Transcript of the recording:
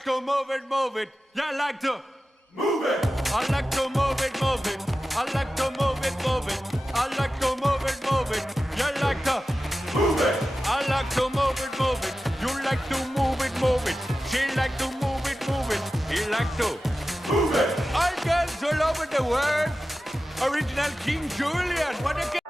like to move it, move it. You like to move it. I like to move it, move it. I like to move it, move it. I like to move it, move it. You like to move it. I like to move it, move it. You like to move it, move it. She like to move it, move it. He like to move it. All girls all over the world. Original King Julian. What a